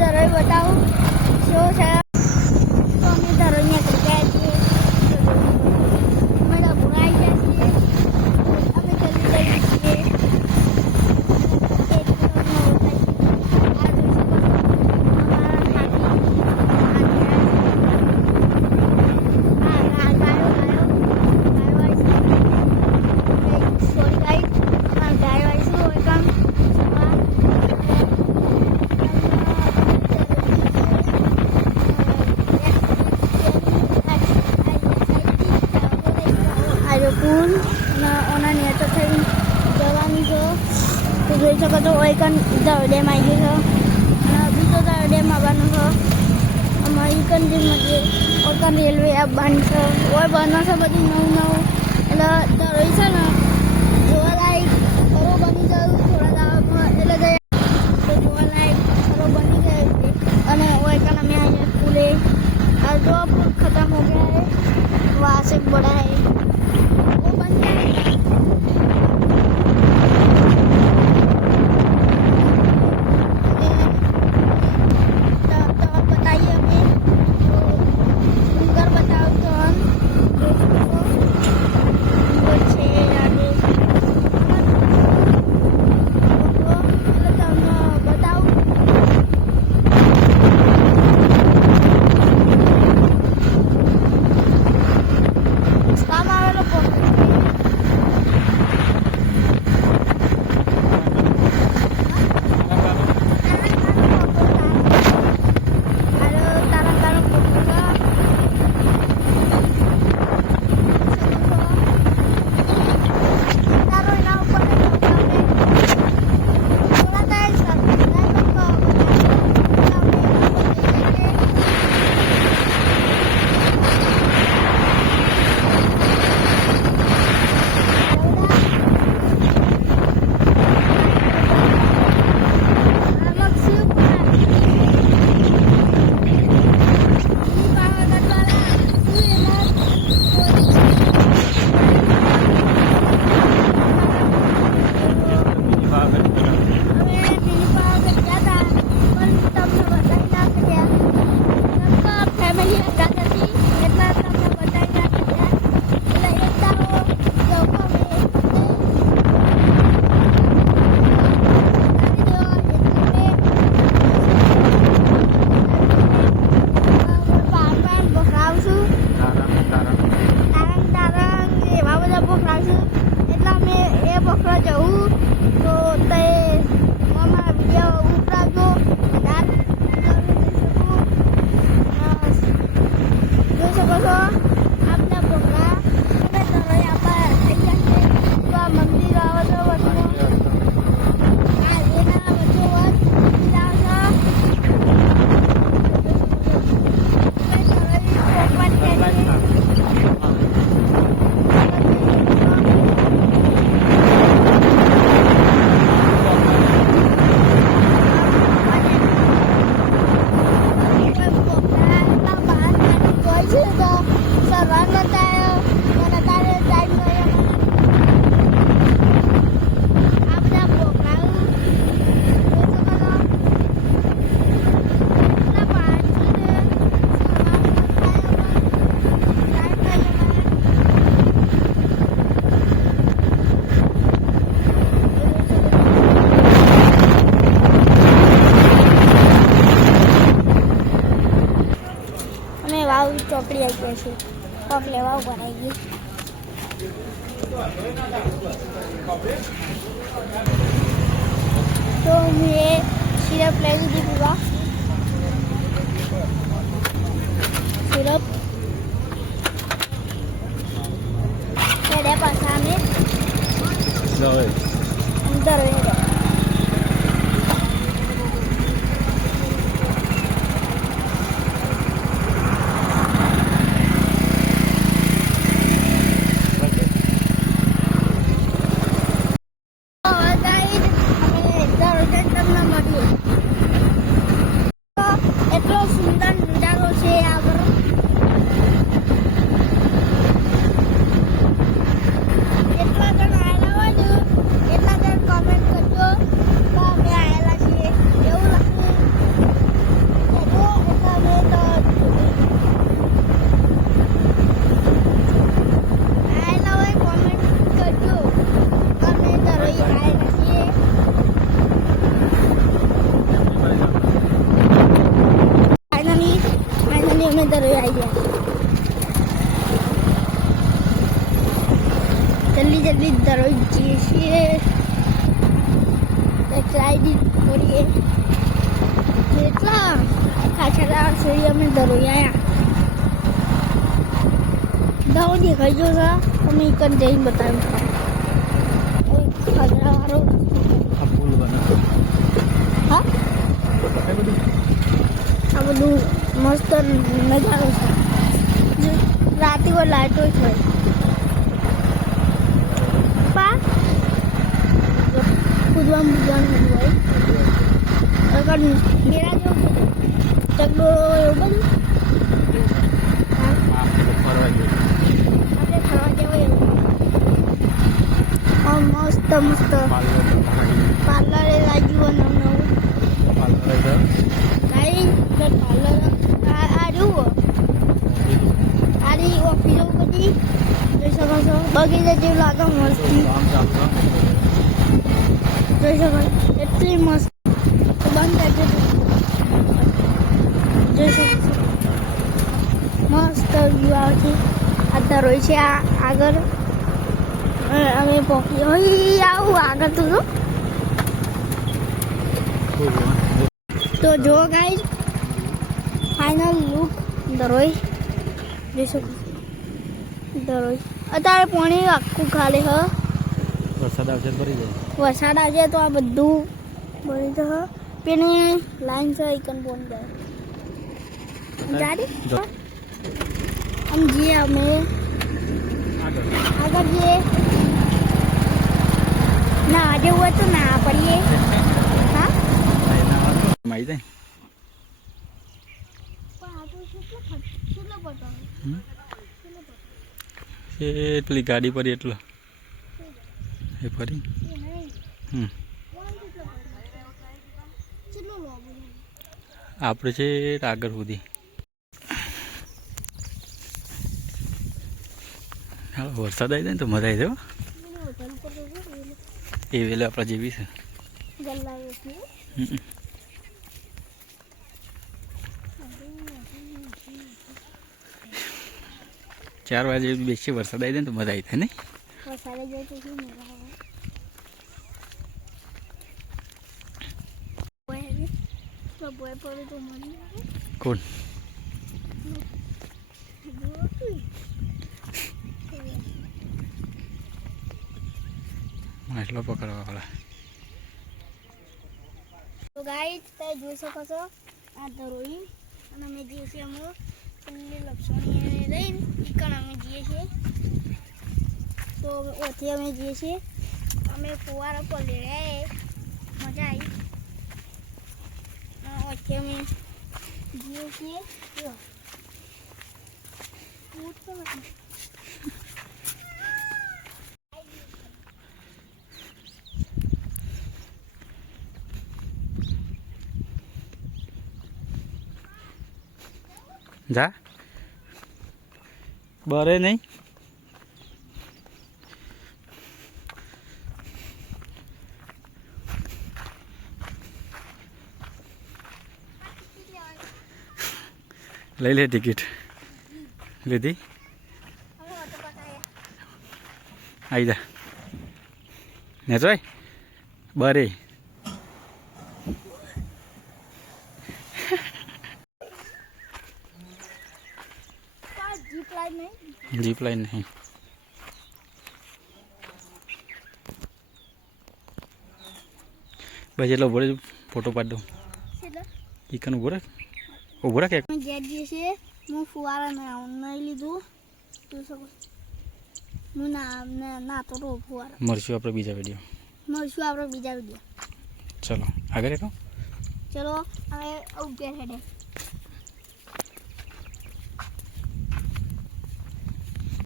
દરોઈ બતાવું શું છે. તો અમે દરોઈ નીકળી ગયા છીએ. અમે ડબુડા આવી ગયા છીએ. અમે જલ્દી જઈએ છીએ. પુલ ઓના નેતો થઈ જવાની છે. તો જોઈ શકો છો ઓયકન ડેમ આવી ગયો છે અને બીજો ડેમ આવવાનો છે. અમારી ઇકન જે ઓકન રેલવે આવવાની છે. ઓય બનો છે બધી નવું નવું એટલે દરોઈ છે ને જોવાલાયક ખરો બની ગયું થોડા દાવામાં એટલે તો જોવાલાયક ખરો બની જાય અને ઓયકન અમે અહીંયા પુલે આ જો પુલ ખતમ હો ગયા है वहाँ से बड़ा है वो बन जाएगा. तो बताइए हमें डूंगर बताओ तो हम अच्छे आगे बताओ. काम आवेलो ચોપડી આવી ગયા છે. પગ લેવા ઉપર આવી ગઈ. તો મેં સિરપ લઈ લીધી પીવા. સિરપ એટલે પાછા અમે અંદર એટલો સુંદર નજારો છે આગળ. એટલા જણ આવેલા હોય ને એટલા જણ કોમેન્ટ કરજો. દરરોજ જઈએ છીએ રાઈડ કરીએ કેટલા ખાચરા સુધી અમે દરરોજ આવ્યા દવા દેખાઈ ગયો છે અમે એક જઈને બતાવ્યું ખાચરા વાળો હા આ બધું મસ્ત નજારો છે રાતે લાઈટો જ હોય પા કૂદવાનું હોય અગર મેરા જો ચકડોળો એવું બધું આપણે ફરવા જવાય એવું મસ્ત મસ્ત પાર્લરે લાગ્યું નવું નવું કાંઈ પાર્લર આ જુઓ આની ઓફિસો બધી જોઈ શકો છો બગીચા જેવું લાગે મસ્તી જોઈ શકો એટલી મસ્ત બંધ થઈ જોઈ શકો છો મસ્ત વ્યૂ આવે છે આ દરોઈ છે આ આગળ અમે પહોંચી અહીં આવું આગળ તું તો જો ગાઈસ ફાઇનલ લુક દરોઈ જોઈ શકો દરોઈ અત્યારે પાણી આખું ખાલી હ વરસાદ આવશે તો આ બધું ભરી જશે પેલી લાઈન છે એકન પોન જાય આમ જઈએ અમે આગળ જઈએ ના આજે હોય તો ના પડીએ હા એટલી ગાડી પર એટલો એ ફરી આપણે છે આગળ સુધી વરસાદ આવી જાય ને તો મજા આવી જાય એ વેલે આપણા જેવી છે 4 વાગે બેસી વરસાદ આવી જાય ને તો મજા આવી થાય ને કોણ માછલો પકડવા વાળા તો ગાઈસ તમે જોઈ શકો છો આ દરોઈ અને અમે જઈએ છીએ અમે લક્ષણી રહીને ઈકણ અમે જઈએ છીએ તો ઓથી અમે જઈએ છીએ અમે ફુવારા પર લેડ્યા મજા આવી ઓથી અમે જઈએ છીએ જા બરે નહીં લઈ લે ટિકિટ લીધી આવી જા ને જોઈ બરે जीप लाइन नहीं भाई चलो बोले फोटो पाड़ दो इकन उभो रख मैं जेट जैसे मु फुवारा नहीं लीधु तो सब मु ना तो रो फुवारा मरशु आपरे बीजा वीडियो चलो चलो आगे देखो चलो हमें ऊपर हेडे